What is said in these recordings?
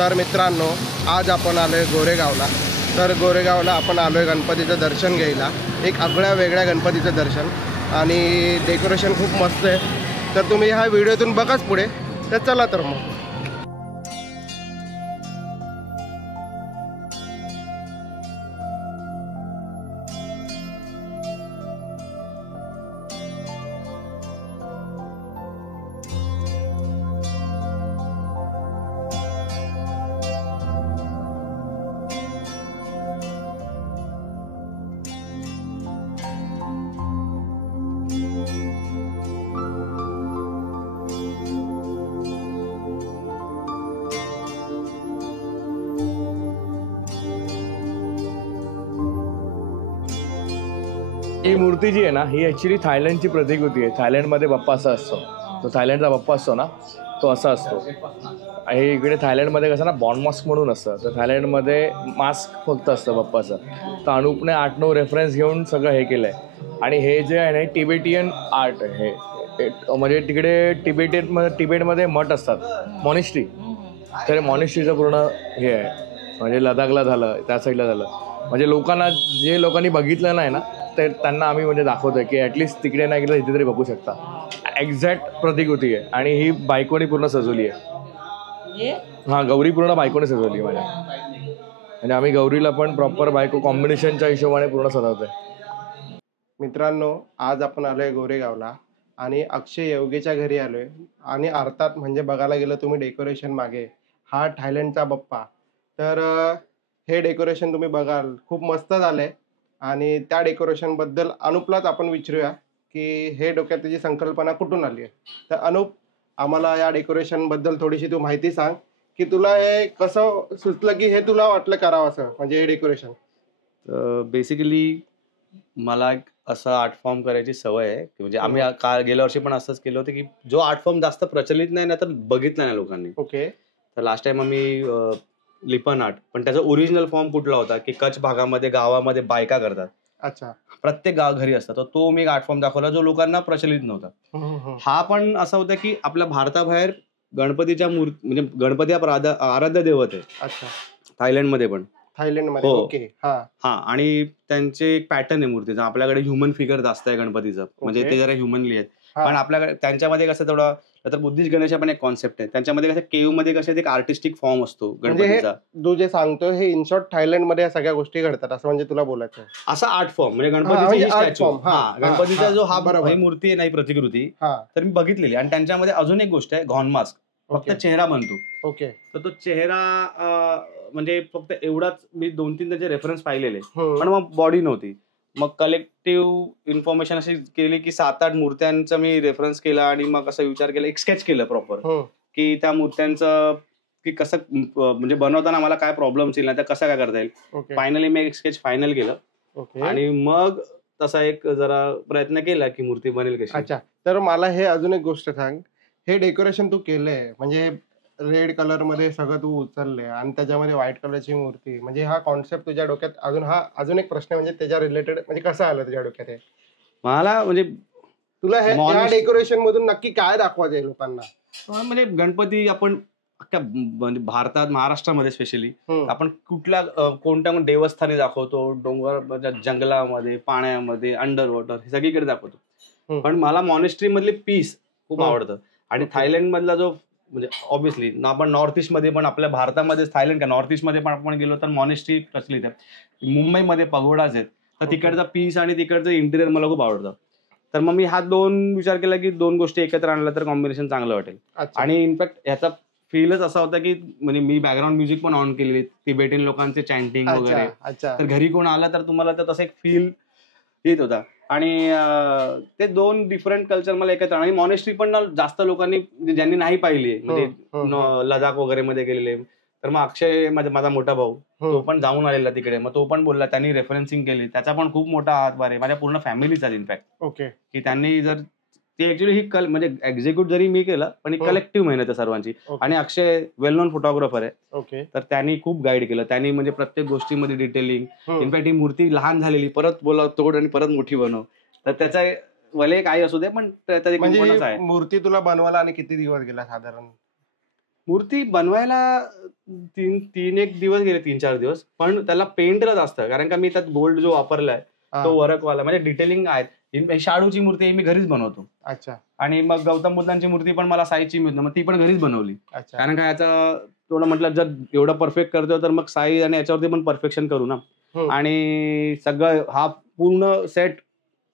तर मित्रांनो, आज आपण आलो आहे गोरेगावला. तर गोरेगावला आपण आलो आहे गणपतीचं दर्शन घ्यायला. एक आगळ्या वेगळ्या गणपतीचं दर्शन आणि डेकोरेशन खूप मस्त आहे. तर तुम्ही ह्या व्हिडिओतून बघाच पुढे. तर चला तर मग. ही मूर्ती जी आहे ना, ही ॲक्च्युली थायलंडची प्रतिकृती आहे. थायलंडमध्ये बाप्पा असा असतो. तो थायलंडचा बाप्पा असतो ना, तो असा असतो. हे इकडे थायलंडमध्ये कसं ना बॉन्ड मास्क म्हणून असतं. तर थायलंडमध्ये मास्क फक्त असतं बाप्पाचं. तर अनुपने 8-9 रेफरन्स घेऊन सगळं हे केलं आहे. आणि हे जे आहे ना, टिबेटियन आर्ट आहे. म्हणजे तिकडे तिबेटमध्ये मठ असतात, मॉनिस्ट्री. तर मॉनिस्ट्रीचं पूर्ण हे आहे. म्हणजे लडाखला झालं, त्या साईडला झालं. म्हणजे जे लोकांनी बघितलं नाही ना, तर त्यांना आम्ही म्हणजे दाखवतोय की ॲटलिस्ट तिकडे नाही गेलं इथे तरी बघू शकता. एक्झॅक्ट प्रतिकृती आहे. आणि ही बायकोने पूर्ण सजवली आहे. हां, गौरी पूर्ण बायकोने सजवली माझ्या. म्हणजे आम्ही गौरीला पण प्रॉपर बायको कॉम्बिनेशनच्या हिशोबाने पूर्ण सजवतोय. मित्रांनो, आज आपण आलो आहे गोरेगावला आणि अक्षय येवगेच्या घरी आलो आहे. आणि अर्थात म्हणजे बघायला गेलं तुम्ही डेकोरेशन मागे, हा थायलंडचा बाप्पा. तर हे डेकोरेशन तुम्ही बघाल खूप मस्त झालं आहे. आणि त्या डेकोरेशनबद्दल अनुपलाच आपण विचारूया की हे डोक्यात त्याची संकल्पना कुठून आली आहे. तर अनुप, आम्हाला या डेकोरेशनबद्दल थोडीशी तू माहिती सांग की तुला हे कसं सुचलं की हे तुला वाटलं करावं असं, म्हणजे हे डेकोरेशन. बेसिकली मला एक असा आर्ट फॉर्म करायची सवय आहे की म्हणजे आम्ही गेल्या वर्षी पण असंच केलं होतं की जो आर्ट फॉर्म जास्त प्रचलित नाही ना तर बघितला नाही लोकांनी. ओके. तर लास्ट टाइम आम्ही लिपन आर्ट, पण त्याचा ओरिजिनल फॉर्म कुठला होता की कच्छ भागामध्ये गावामध्ये बायका करतात. अच्छा. प्रत्येक घरी असतात. तर तो मी आर्ट फॉर्म दाखवला जो लोकांना प्रचलित नव्हता. हा पण असा होता की आपल्या भारताबाहेर गणपतीच्या म्हणजे गणपती हा आराध्य दैवत आहे. अच्छा. थायलंडमध्ये पण. थायलंडमध्ये. ओके. हा, आणि त्यांचे एक पॅटर्न आहे मूर्तीचा. आपल्याकडे ह्युमन फिगर जास्त आहे गणपतीचं, म्हणजे ते जरा ह्युमनली आहेत. पण आपल्याकडे त्यांच्यामध्ये कसं थोडं तर बुद्धिस्ट गणेश पण एक कॉन्सेप्ट आहे. त्यांच्यामध्ये कसं केव्ह मध्ये कसं एक आर्टिस्टिक फॉर्म असतो गणपतीचा. तू जे सांगतो हे इन शॉर्ट थायलंडमध्ये या सगळ्या गोष्टी घडतात असं म्हणजे तुला बोलायचं आहे. असा आर्ट फॉर्म म्हणजे गणपतीची स्टॅच्यू, गणपतीचा जो ही मूर्ती आहे नाही प्रतिकृती, तर मी बघितलेली. आणि त्यांच्यामध्ये अजून एक गोष्ट आहे, घॉन मास्क. फक्त चेहरा बनतो. ओके. तर तो चेहरा म्हणजे फक्त एवढाच. मी 2-3 त्याचे रेफरन्स पाहिलेले, पण मग बॉडी नव्हती. मग कलेक्टिव्ह इन्फॉर्मेशन अशी केली की 7-8 मूर्त्यांचा मी रेफरन्स केला आणि मग असं विचार केला, एक स्केच केलं प्रॉपर की त्या मूर्त्यांचं की कसं म्हणजे बनवताना मला काय प्रॉब्लेम्स येईल, तर कसं काय करता येईल. फायनली मी एक स्केच फायनल केलं आणि मग तसा एक जरा प्रयत्न केला की मूर्ती बनेल कशी. अच्छा. तर मला हे अजून एक गोष्ट सांग, हे डेकोरेशन तू केलंय म्हणजे रेड कलर मध्ये सगळं तू उचललंय आणि त्याच्यामध्ये व्हाईट कलरची मूर्ती, म्हणजे हा कॉन्सेप्ट तुझ्या डोक्यात अजून एक प्रश्न म्हणजे त्याच्या रिलेटेड म्हणजे कसं आलं तुझ्या डोक्यात हे? मला म्हणजे तुला या डेकोरेशन मधून नक्की काय दाखवायचं आहे लोकांना? म्हणजे गणपती आपण म्हणजे भारतात, महाराष्ट्रामध्ये स्पेशली आपण कोणत्या देवस्थानी दाखवतो, डोंगर जंगलामध्ये, पाण्यामध्ये, अंडर वॉटर, हे सगळीकडे दाखवतो. पण मला मॉनेस्ट्री मधले पीस खूप आवडतं. आणि थायलंड मधला जो म्हणजे ऑब्व्हियसली आपण नॉर्थ ईस्ट मध्ये पण, आपल्या भारतामध्ये थायलंड का नॉर्थ ईस्ट मध्ये पण आपण गेलो तर मॉनेस्ट्री प्रचलित आहे. मुंबईमध्ये पगोडाज आहेत. तर तिकडचा पीस आणि तिकडचं इंटिरियर मला खूप आवडतं. तर मग मी हा 2 विचार केला की 2 गोष्टी एकत्र आणल्या तर कॉम्बिनेशन चांगलं वाटेल. आणि इनफॅक्ट ह्याचा फीलच असा होता की म्हणजे मी बॅकग्राऊंड म्युझिक पण ऑन केलेली, तिबेटियन लोकांचे चॅन्टिंग वगैरे. तर घरी कोण आला तर तुम्हाला तर तसं एक फील येत होता. आणि ते 2 डिफरंट कल्चर मला एकत्र. आणि मॉनेस्ट्री पण जास्त लोकांनी ज्यांनी नाही पाहिली, म्हणजे लडाख वगैरे मध्ये गेलेले. तर मग अक्षय माझा मोठा भाऊ, तो पण जाऊन आलेला तिकडे. मग तो पण बोलला, त्यांनी रेफरन्सिंग केली, त्याचा पण खूप मोठा हातभार आहे माझ्या पूर्ण फॅमिलीचा इनफॅक्ट. ओके. की त्यांनी जर ते ऍक्च्युली ही म्हणजे एक्झिक्यूट जरी मी केलं, पण ही कलेक्टिव्ह मेहनत आहे सर्वांची. आणि अक्षय वेल नोन फोटोग्राफर आहे. ओके. तर त्यांनी खूप गाईड केलं. त्यांनी म्हणजे प्रत्येक गोष्टीमध्ये डिटेलिंग. इनफॅक्ट ही मूर्ती लहान झालेली, परत बोला तोड आणि परत मोठी बनव. तर त्याचा भले काही असू दे, पण म्हणजे मूर्ती तुला बनवायला आणि किती दिवस गेला साधारण? मूर्ती बनवायला तीन एक दिवस गेले, 3-4 दिवस. पण त्याला पेंटला जास्त, कारण का मी त्यात गोल्ड जो वापरलाय तो वर्कवाला, म्हणजे डिटेलिंग आहे. शाडूची मूर्ती आहे, मी घरीच बनवतो. अच्छा आणि मग गौतम बुद्धांची मूर्ती पण मला साईची मिळते, मग ती पण घरीच बनवली. अच्छा. कारण का याचा थोडं म्हटलं, जर एवढं परफेक्ट करतो तर मग साईज आणि याच्यावरती पण परफेक्शन करू ना. आणि सगळं हा पूर्ण सेट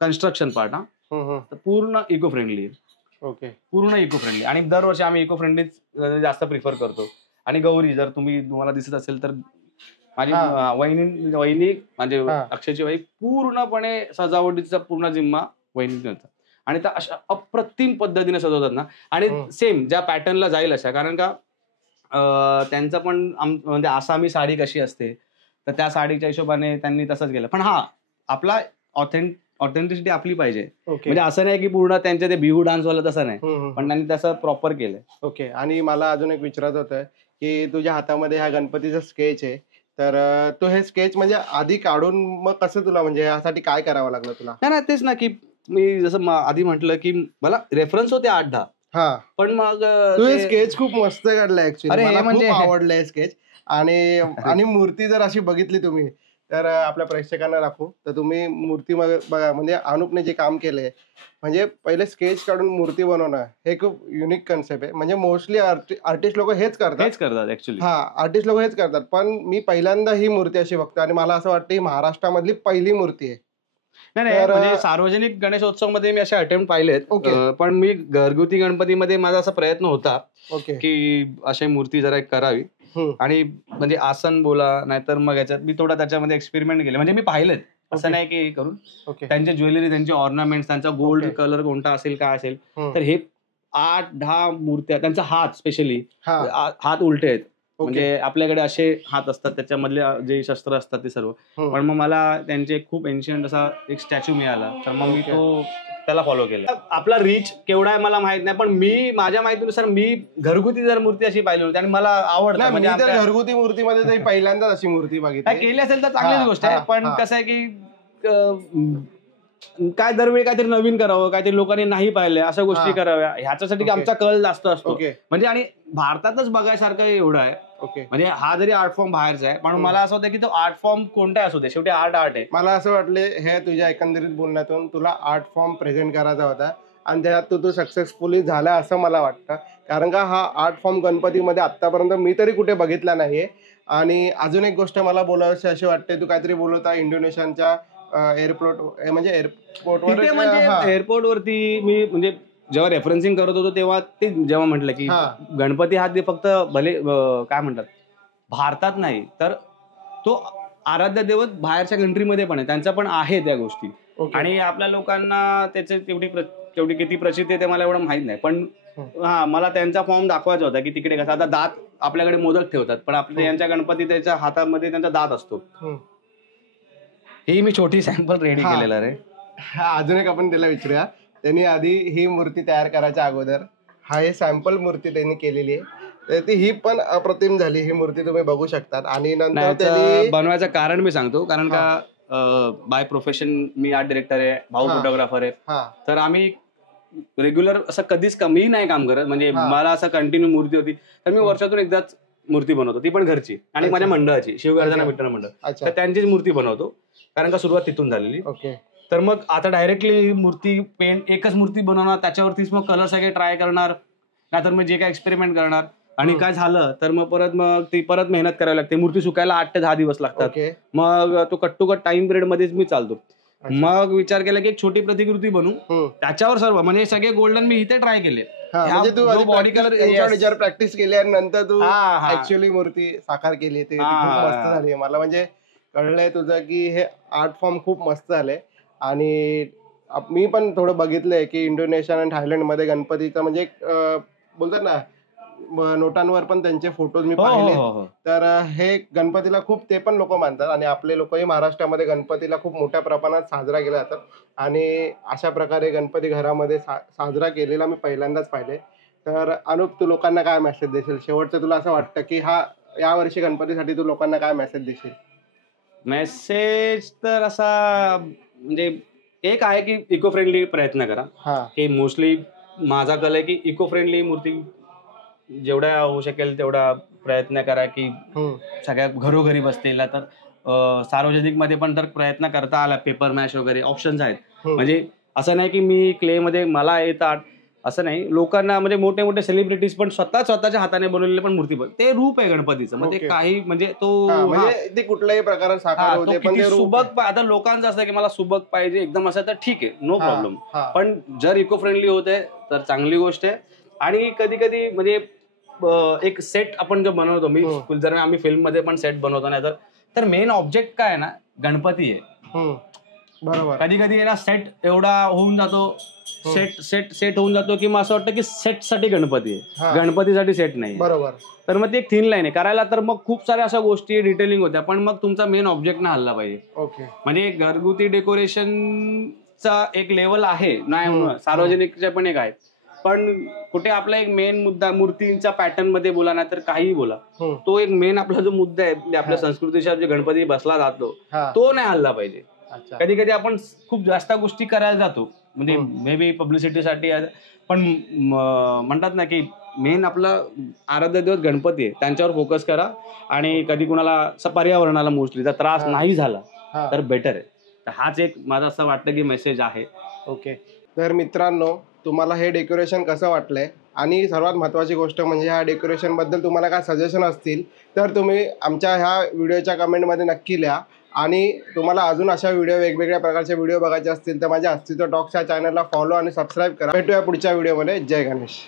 कन्स्ट्रक्शन पार्ट तर पूर्ण इको फ्रेंडली आहे. ओके. पूर्ण इको फ्रेंडली, आणि दरवर्षी आम्ही इको फ्रेंडलीच जास्त प्रिफर करतो. आणि गौरी जर तुम्हाला दिसत असेल तर माझी वहिनी म्हणजे अक्षयची वाईफ पूर्णपणे सजावटीचा पूर्ण जिम्मा वहिनीचा. आणि त्या अशा अप्रतिम पद्धतीने सजवतात ना, आणि सेम ज्या पॅटर्नला जाईल अशा, कारण का त्यांचं पण म्हणजे आसामी साडी कशी असते तर त्या साडीच्या हिशोबाने त्यांनी तसंच केलं. पण आपला ऑथेंटिसिटी आपली पाहिजे. म्हणजे असं नाही की पूर्ण त्यांच्या ते बिहू डान्स वाला तसं नाही, पण त्यांनी तसं प्रॉपर केलंय. ओके. आणि मला अजून एक विचारायचं होतं की तुझ्या हातामध्ये हा गणपतीचा स्केच आहे, तर तू हे स्केच म्हणजे आधी काढून मग कसं तुला, म्हणजे यासाठी काय करावं लागलं तुला? नाही तेच ना, की मी जसं आधी म्हटलं की मला रेफरन्स होते 8-10, पण मग तू हे स्केच खूप मस्त काढलंय ऍक्च्युअली. मला म्हणजे खूप आवडलंय स्केच. आणि मूर्ती जर अशी बघितली तुम्ही तर आपल्या प्रेक्षकांना दाखवू तर तुम्ही मूर्ती बघा, म्हणजे अनुपने जे काम केलंय, म्हणजे पहिले स्केच काढून मूर्ती बनवणं हे खूप युनिक कन्सेप्ट आहे. म्हणजे मोस्टली आर्टिस्ट लोक हेच करतात ऍक्च्युअली. आर्टिस्ट लोक हेच करतात, पण मी पहिल्यांदा ही मूर्ती अशी बघतो आणि मला असं वाटतं ही महाराष्ट्रामधली पहिली मूर्ती आहे. नाही म्हणजे सार्वजनिक गणेशोत्सव मध्ये मी असे अटेम्प्ट पाहिलेत, पण मी घरगुती गणपतीमध्ये माझा असा प्रयत्न होता की अशी मूर्ती जरा करावी. आणि म्हणजे आसन बोला, नाहीतर मग याच्यात मी थोडा त्याच्यामध्ये एक्सपेरिमेंट केले. म्हणजे मी पाहिलेत, असं नाही की करून. त्यांचे ज्वेलरी, त्यांचे ऑर्नामेंट्स, त्यांचा गोल्ड कलर कोणता असेल, काय असेल, तर हे 8-10 मूर्त्या, त्यांचा हात स्पेशली हात उलटे आहेत. म्हणजे आपल्याकडे असे हात असतात, त्याच्यामधले जे शस्त्र असतात ते सर्व. पण मग मला त्यांचे खूप एन्शियंट असा एक स्टॅच्यू मिळाला, तर मग मी त्याला फॉलो केलं. आपला रीच केवढा आहे मला माहित नाही, पण मी माझ्या माहितीनुसार मी घरगुती जर मूर्ती अशी पाहिली होती आणि मला आवडतं. म्हणजे घरगुती मूर्तीमध्ये पहिल्यांदाच अशी मूर्ती बघितली. केली असेल तर चांगलीच गोष्ट आहे, पण कसं आहे की काय दरवेळी काहीतरी नवीन करावं, काहीतरी लोकांनी नाही पाहिलंय अशा गोष्टी कराव्या, ह्याच्यासाठी आमचा कल जास्त असतो. म्हणजे आणि भारतातच बघायसारखं एवढं आहे. म्हणजे हा जरी आर्ट फॉर्म बाहेरचा आहे, पण मला असं होतं की तो आर्ट फॉर्म कोणता असू दे, शेवटी आर्ट आहे. मला असं वाटलं हे तुझ्या एकंदरीत बोलण्यातून तुला आर्ट फॉर्म प्रेझेंट करायचा होता आणि त्यात तू सक्सेसफुली झाला असं मला वाटतं. कारण का हा आर्ट फॉर्म गणपतीमध्ये आतापर्यंत मी तरी कुठे बघितला नाहीये. आणि अजून एक गोष्ट मला बोलावीशी अशी वाटते, तू काहीतरी बोलत आहे इंडोनेशियाच्या एअरपोर्टवर, म्हणजे एअरपोर्टवरती मी म्हणजे जेव्हा रेफरन्सिंग करत होतो तेव्हा ते जेव्हा म्हटलं की गणपती हा फक्त भले काय म्हणतात भारतात नाही, तर तो आराध्य दैवत बाहेरच्या कंट्रीमध्ये पण आहे, त्यांचा पण आहे त्या गोष्टी. आणि आपल्या लोकांना त्याचे तेवढी किती प्रचिती आहे ते मला एवढं माहित नाही, पण मला त्यांचा फॉर्म दाखवायचा होता की तिकडे कसं, आता दात आपल्याकडे मोदक ठेवतात, पण आपल्या यांच्या गणपती त्याच्या हातामध्ये त्यांचा दात असतो. ही मी छोटी सॅम्पल रेडी केलेला रे. अजून एक आपण त्याला विचारूया. त्यांनी आधी ही मूर्ती तयार करायच्या अगोदर हे सॅम्पल मूर्ती त्यांनी केलेली आहे, तर ही पण अप्रतिम झाली. ही मूर्ती तुम्ही बघू शकतात. आणि नंतर त्यांनी बनवायचं कारण मी सांगतो, कारण का by profession me art director आहे, भाऊ फोटोग्राफर आहे, तर आम्ही रेग्युलर असं कधीच कमी नाही काम करत. म्हणजे मला असं कंटिन्यू मूर्ती होती तर मी वर्षातून एकदाच मूर्ती बनवतो, ती पण घरची आणि माझ्या मंडळाची, शिवगर्जना विठ्ठल मंडळ, तर त्यांचीच मूर्ती बनवतो, कारण का सुरुवात तिथून झालेली. तर मग आता डायरेक्टली मूर्ती पेंट एकच मूर्ती बनवणार, त्याच्यावरतीच मग कलर सगळे ट्राय करणार, नाहीतर मग जे काय एक्सपेरिमेंट करणार. आणि काय झालं तर मग ती परत मेहनत करावी लागते. मूर्ती सुकायला 8 ते 10 दिवस लागतात. मग तो cut to cut time period मध्येच मी चालतो. मग विचार केला की एक छोटी प्रतिकृती बनवू, त्याच्यावर सर्व म्हणजे सगळे गोल्डन मी इथे ट्राय केले. बॉडी कलर प्रॅक्टिस केली आणि नंतर तू ऍक्च्युअली मूर्ती साकार केली, ते खूप मस्त झाली. मला म्हणजे कळलंय तुझं की हे आर्ट फॉर्म खूप मस्त झालंय. आणि मी पण थोडं बघितलंय की इंडोनेशिया आणि थायलंडमध्ये गणपतीचं म्हणजे बोलतात ना, नोटांवर पण त्यांचे फोटोज मी पाहिले. तर हे गणपतीला खूप ते पण लोक मानतात आणि आपले लोकही महाराष्ट्रामध्ये गणपतीला खूप मोठ्या प्रमाणात साजरा केला जातात. आणि अशा प्रकारे गणपती घरामध्ये साजरा केलेला मी पहिल्यांदाच पाहिले. तर अनुप, तू लोकांना काय मेसेज देशील शेवटचं? तुला असं वाटतं की या वर्षी गणपतीसाठी तू लोकांना काय मेसेज देशील? मेसेज तर असा म्हणजे एक आहे की इको फ्रेंडली प्रयत्न करा. हे मोस्टली माझा कल आहे की इको फ्रेंडली मूर्ती जेवढ्या होऊ शकेल तेवढा प्रयत्न करा की हम्म. सगळ्या घरोघरी बसतील. तर सार्वजनिक मध्ये पण तर प्रयत्न करता आला, पेपर मॅश वगैरे ऑप्शन्स आहेत. हम्म. म्हणजे असं नाही की मी क्ले मध्ये मला येतात असं नाही, लोकांना म्हणजे मोठे मोठे सेलिब्रिटीज पण स्वतःच्या हाताने बनवलेले पण मूर्ती ते रूप आहे गणपतीचं. मग ते Okay. काही म्हणजे तो हा, हा, म्हणजे ते कुठल्याही प्रकारात साकार हा, होते तो पण किती ते रूप सुबक आता लोकांचं असतं की मला सुबक पाहिजे एकदम असं, तर ठीक आहे, नो हा, प्रॉब्लेम. हा. पण जर इको फ्रेंडली होते तर चांगली गोष्ट आहे. आणि कधी कधी म्हणजे एक सेट आपण जो बनवतो, जर आम्ही फिल्म मध्ये पण सेट बनवतो ना, तर मेन ऑब्जेक्ट काय आहे ना, गणपती आहे. हम्म. बरोबर. कधी कधी ना सेट एवढा होऊन जातो, सेट होऊन जातो की मग असं वाटतं की सेटसाठी गणपती हा. आहे, गणपतीसाठी सेट नाही. बरोबर. तर मग ती एक थिन लाईन आहे करायला. तर मग खूप साऱ्या अशा गोष्टी डिटेलिंग होत्या, पण मग तुमचा मेन ऑब्जेक्ट ना हल्ला पाहिजे. ओके. म्हणजे घरगुती डेकोरेशनचा एक लेवल आहे नाही म्हणून, सार्वजनिकच्या पण एक आहे, पण कुठे आपला एक मेन मुद्दा मूर्तींच्या पॅटर्न मध्ये बोला ना तर काहीही बोला, तो एक मेन आपला जो मुद्दा आहे म्हणजे आपल्या संस्कृतीच्या जे गणपती बसला जातो हा. तो नाही हल्ला पाहिजे. अच्छा. कधी कधी आपण खूप जास्त गोष्टी करायला जातो म्हणजे मे बी पब्लिसिटीसाठी, पण म्हणतात ना की मेन आपलं आराध्य देवत गणपती आहे, त्यांच्यावर फोकस करा. आणि कधी कुणाला पर्यावरणाला मोस्टली त्रास नाही झाला हा. तर बेटर आहे. तर हाच एक माझं असं वाटतं की मेसेज आहे. ओके. तर मित्रांनो, तुम्हाला हे डेकोरेशन कसं वाटलंय, आणि सर्वात महत्त्वाची गोष्ट म्हणजे ह्या डेकोरेशनबद्दल तुम्हाला काय सजेशन असतील तर तुम्ही आमच्या ह्या व्हिडिओच्या कमेंटमध्ये नक्की लिहा. आणि तुम्हाला अजून अशा व्हिडिओ, वेगवेगळ्या प्रकारचे व्हिडिओ बघायचे असतील तर माझ्या अस्तित्व टॉक्स या चॅनलला फॉलो आणि सबस्क्राईब करा. भेटूया पुढच्या व्हिडिओमध्ये. जय गणेश.